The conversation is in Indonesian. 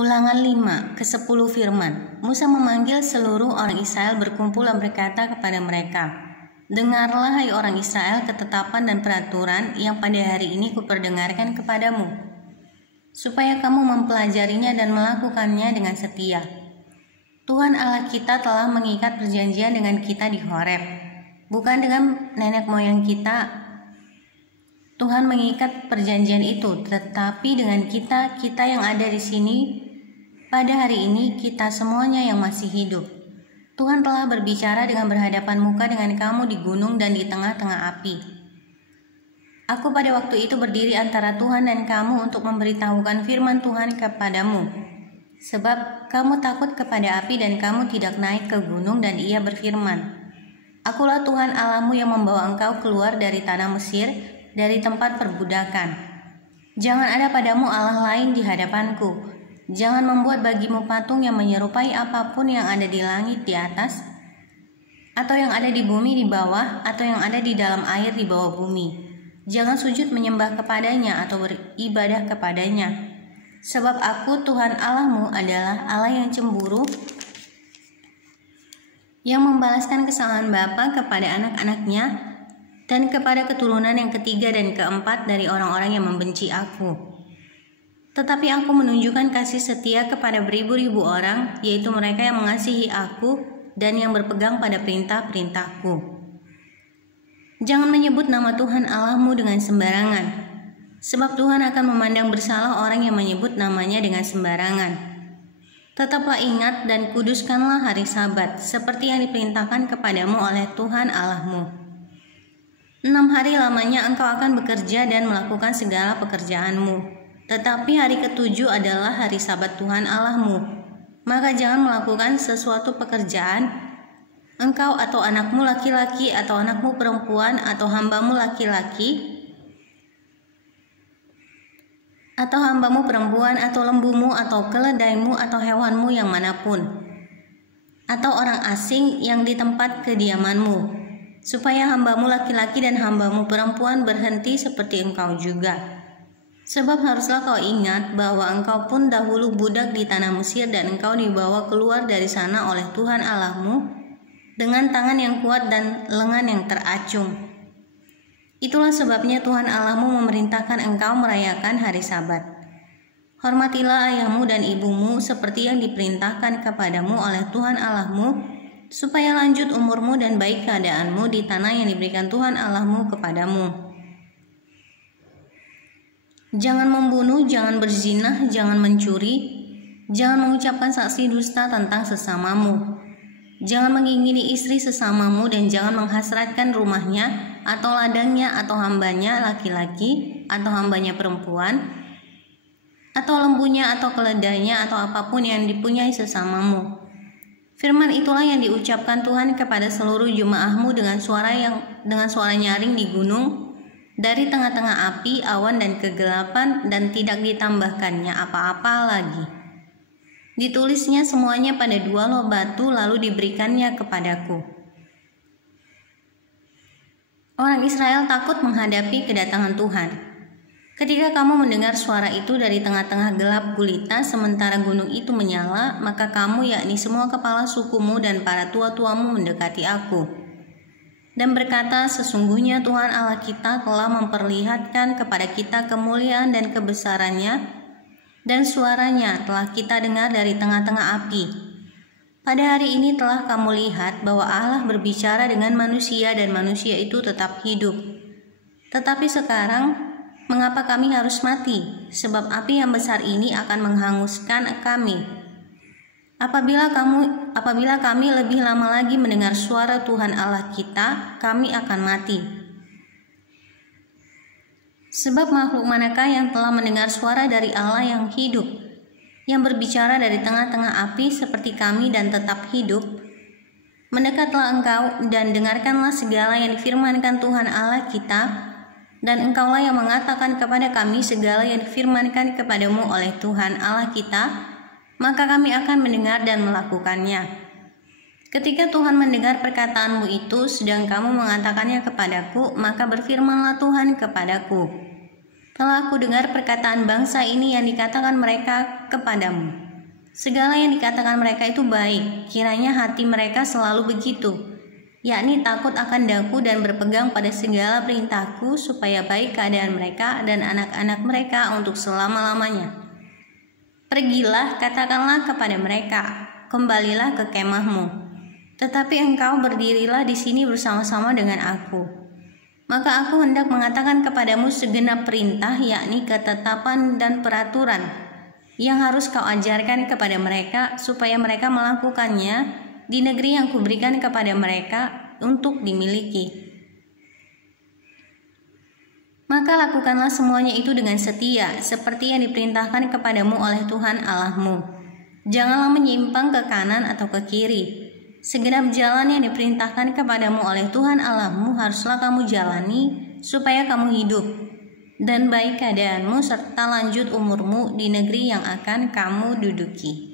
Ulangan 5 ke-10 firman. Musa memanggil seluruh orang Israel berkumpul dan berkata kepada mereka, "Dengarlah hai orang Israel ketetapan dan peraturan yang pada hari ini kuperdengarkan kepadamu, supaya kamu mempelajarinya dan melakukannya dengan setia. Tuhan Allah kita telah mengikat perjanjian dengan kita di Horeb, bukan dengan nenek moyang kita. Tuhan mengikat perjanjian itu, tetapi dengan kita yang ada di sini pada hari ini, kita semuanya yang masih hidup. Tuhan telah berbicara dengan berhadapan muka dengan kamu di gunung dan di tengah-tengah api. Aku pada waktu itu berdiri antara Tuhan dan kamu untuk memberitahukan firman Tuhan kepadamu. Sebab kamu takut kepada api dan kamu tidak naik ke gunung, dan ia berfirman, Akulah Tuhan Allahmu yang membawa engkau keluar dari tanah Mesir, dari tempat perbudakan. Jangan ada padamu Allah lain di hadapanku. Jangan membuat bagimu patung yang menyerupai apapun yang ada di langit di atas, atau yang ada di bumi di bawah, atau yang ada di dalam air di bawah bumi. Jangan sujud menyembah kepadanya atau beribadah kepadanya. Sebab aku Tuhan Allahmu adalah Allah yang cemburu, yang membalaskan kesalahan bapa kepada anak-anaknya dan kepada keturunan yang ketiga dan keempat dari orang-orang yang membenci aku. Tetapi aku menunjukkan kasih setia kepada beribu-ribu orang, yaitu mereka yang mengasihi aku dan yang berpegang pada perintah-perintahku. Jangan menyebut nama Tuhan Allahmu dengan sembarangan, sebab Tuhan akan memandang bersalah orang yang menyebut namanya dengan sembarangan. Tetaplah ingat dan kuduskanlah hari Sabat, seperti yang diperintahkan kepadamu oleh Tuhan Allahmu. 6 hari lamanya engkau akan bekerja dan melakukan segala pekerjaanmu. Tetapi hari ke-7 adalah hari Sabat Tuhan Allahmu. Maka jangan melakukan sesuatu pekerjaan, engkau atau anakmu laki-laki atau anakmu perempuan atau hambamu laki-laki atau hambamu perempuan atau lembumu atau keledaimu atau hewanmu yang manapun, atau orang asing yang di tempat kediamanmu, supaya hambamu laki-laki dan hambamu perempuan berhenti seperti engkau juga. Sebab haruslah kau ingat bahwa engkau pun dahulu budak di tanah Mesir, dan engkau dibawa keluar dari sana oleh Tuhan Allahmu dengan tangan yang kuat dan lengan yang teracung. Itulah sebabnya Tuhan Allahmu memerintahkan engkau merayakan hari Sabat. Hormatilah ayahmu dan ibumu seperti yang diperintahkan kepadamu oleh Tuhan Allahmu, supaya lanjut umurmu dan baik keadaanmu di tanah yang diberikan Tuhan Allahmu kepadamu. Jangan membunuh, jangan berzinah, jangan mencuri, jangan mengucapkan saksi dusta tentang sesamamu. Jangan mengingini istri sesamamu, dan jangan menghasratkan rumahnya, atau ladangnya, atau hambanya laki-laki, atau hambanya perempuan, atau lembunya, atau keledainya, atau apapun yang dipunyai sesamamu. Firman itulah yang diucapkan Tuhan kepada seluruh jemaahmu dengan suara nyaring di gunung, dari tengah-tengah api, awan, dan kegelapan, dan tidak ditambahkannya apa-apa lagi. Ditulisnya semuanya pada 2 loh batu, lalu diberikannya kepadaku. Orang Israel takut menghadapi kedatangan Tuhan. Ketika kamu mendengar suara itu dari tengah-tengah gelap gulita, sementara gunung itu menyala, maka kamu, yakni semua kepala sukumu dan para tua-tuamu, mendekati aku dan berkata, sesungguhnya Tuhan Allah kita telah memperlihatkan kepada kita kemuliaan dan kebesarannya, dan suaranya telah kita dengar dari tengah-tengah api. Pada hari ini telah kamu lihat bahwa Allah berbicara dengan manusia dan manusia itu tetap hidup. Tetapi sekarang, mengapa kami harus mati? Sebab api yang besar ini akan menghanguskan kami. Apabila kami lebih lama lagi mendengar suara Tuhan Allah kita, kami akan mati. Sebab makhluk manakah yang telah mendengar suara dari Allah yang hidup, yang berbicara dari tengah-tengah api seperti kami dan tetap hidup? Mendekatlah engkau dan dengarkanlah segala yang difirmankan Tuhan Allah kita, dan engkaulah yang mengatakan kepada kami segala yang difirmankan kepadamu oleh Tuhan Allah kita, maka kami akan mendengar dan melakukannya. Ketika Tuhan mendengar perkataanmu itu, sedang kamu mengatakannya kepadaku, maka berfirmanlah Tuhan kepadaku, telah aku dengar perkataan bangsa ini yang dikatakan mereka kepadamu. Segala yang dikatakan mereka itu baik, kiranya hati mereka selalu begitu, yakni takut akan daku dan berpegang pada segala perintahku supaya baik keadaan mereka dan anak-anak mereka untuk selama-lamanya. Pergilah, katakanlah kepada mereka, kembalilah ke kemahmu, tetapi engkau berdirilah di sini bersama-sama dengan aku. Maka aku hendak mengatakan kepadamu segenap perintah, yakni ketetapan dan peraturan, yang harus kau ajarkan kepada mereka, supaya mereka melakukannya di negeri yang kuberikan kepada mereka untuk dimiliki. Maka lakukanlah semuanya itu dengan setia, seperti yang diperintahkan kepadamu oleh Tuhan Allahmu. Janganlah menyimpang ke kanan atau ke kiri. Segenap jalan yang diperintahkan kepadamu oleh Tuhan Allahmu haruslah kamu jalani, supaya kamu hidup dan baik keadaanmu serta lanjut umurmu di negeri yang akan kamu duduki.